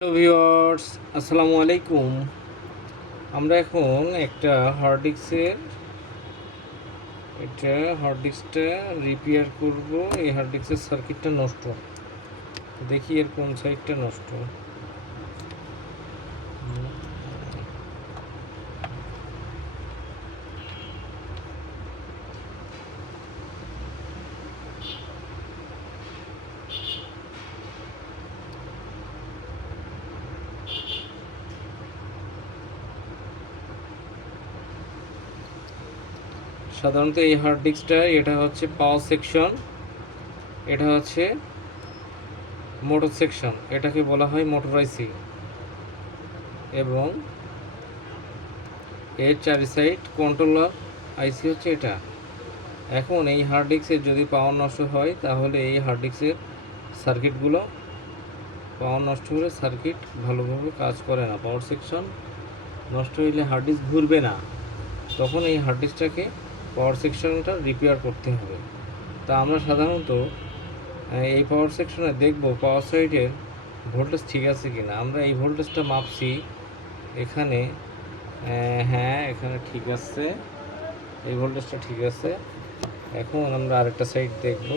Hello viewers, আসসালামু আলাইকুম। আমরা এখন একটা হার্ড ডিস্কটা রিপেয়ার করব। এই হার্ড ডিস্কের সার্কিটটা নষ্ট, দেখি এর কোন সাইডটা নষ্ট। সাধারণত এই হার্ড ডিস্কটা, এটা হচ্ছে পাওয়ার সেকশন, এটা হচ্ছে মোটর সেকশন, এটাকে বলা হয় মোটর আইসি, এবং এর চারি সাইড কন্ট্রোলার আইসি হচ্ছে এটা। এখন এই হার্ড ডিস্কের যদি পাওয়ার নষ্ট হয়, তাহলে এই হার্ড ডিস্কের সার্কিটগুলো, পাওয়ার নষ্ট হলে সার্কিট ভালোভাবে কাজ করে না, পাওয়ার সেকশন নষ্ট হইলে হার্ড ডিস্ক ঘুরবে না, তখন এই হার্ড ডিস্কটাকে পাওয়ার সেকশনটা রিপেয়ার করতে হবে। তা আমরা সাধারণত এই পাওয়ার সেকশনে দেখব পাওয়ার সাইডের ভোল্টেজ ঠিক আছে কি না। আমরা এই ভোল্টেজটা মাপছি এখানে, হ্যাঁ এখানে ঠিক আছে, এই ভোল্টেজটা ঠিক আছে। এখন আমরা আরেকটা সাইড দেখব,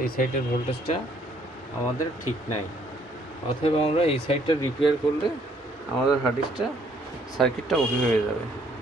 এই সাইডের ভোল্টেজটা আমাদের ঠিক নাই, অথবা আমরা এই সাইডটা রিপেয়ার করলে আমাদের হার্ড ডিস্কটা সার্কিটটা ওকে হয়ে যাবে।